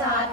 จัด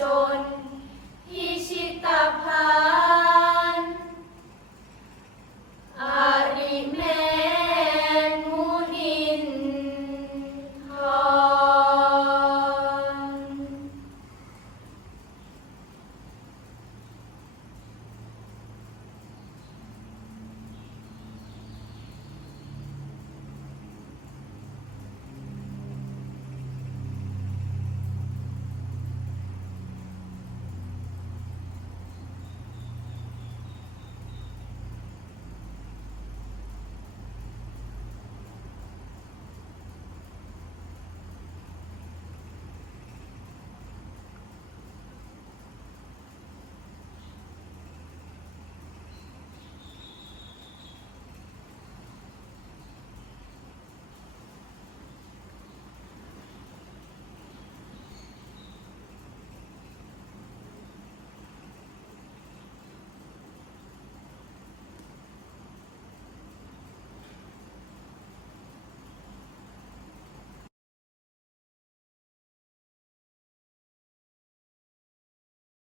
จน